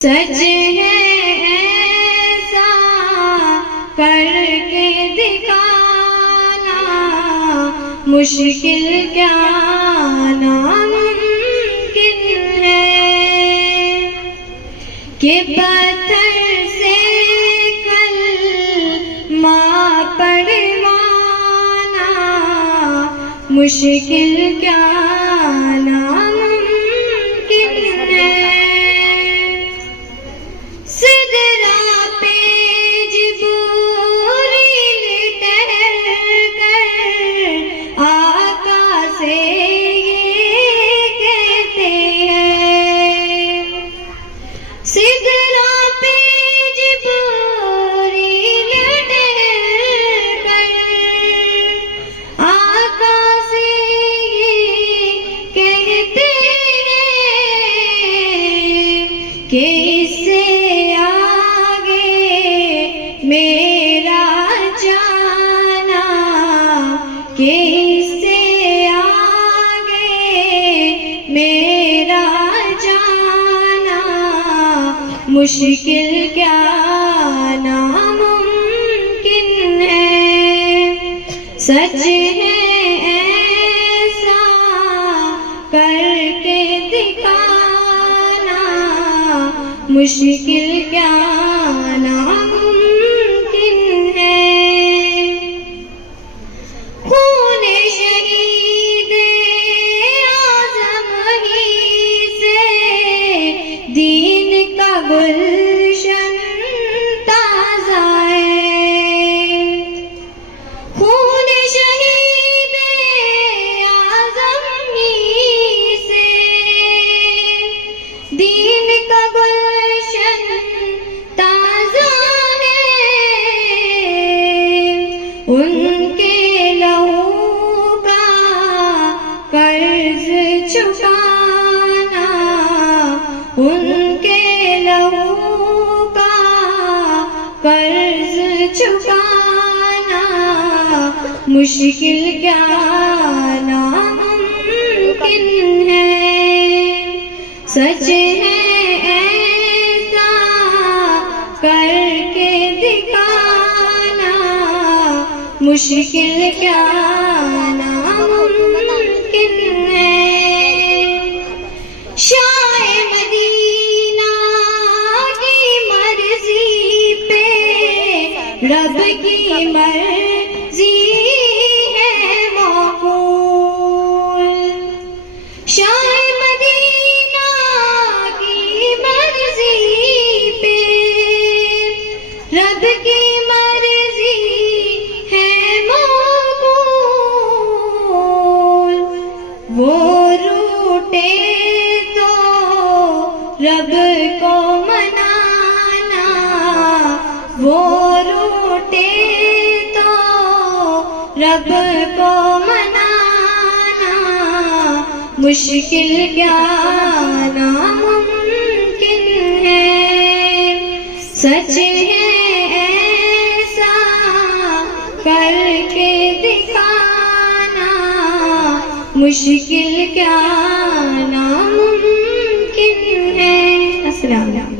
सच है ऐसा करके दिखाना, मुश्किल क्या नामुमकिन है कि पत्थर से कलमा पढ़वाना, मुश्किल क्या नामुमकिन है। सिदरा पे जिब्रील ठहर कर आका से ये कहते हैं, सिदरा पे जिब्रील ठहर कर आका से ये कहते हैं कि इससे मेरा जाना, कि इससे आगे मेरा जाना, मुश्किल क्या नामुमकिन है। सच है ऐसा करके दिखाना, मुश्किल क्या नामुमकिन है। खून शहीद आज़म ही से दीन का गुलशन ताज़ा है। खून शहीद आज़म ही से दीन का गुलशन ताज़ा है। उनके लहू का कर्ज चुकाना, उनके लहू का कर्ज चुकाना, मुश्किल क्या नामुमकिन है। सच है ऐसा करके दिखाना, मुश्किल क्या नामुमकिन है। शाए मदीना की मर्जी पे रब की मर्जी है मक़बूल। शाए मदीना की मर्जी पे रब की मर्जी है मक़बूल। वो रूठे तो रब को मनाना, वो रूठे तो रब को मनाना, मुश्किल क्या नामुमकिन है। सच है ऐसा करके दिखाना, मुश्किल क्या नामुमकिन है। अस्सलाम वालेकुम।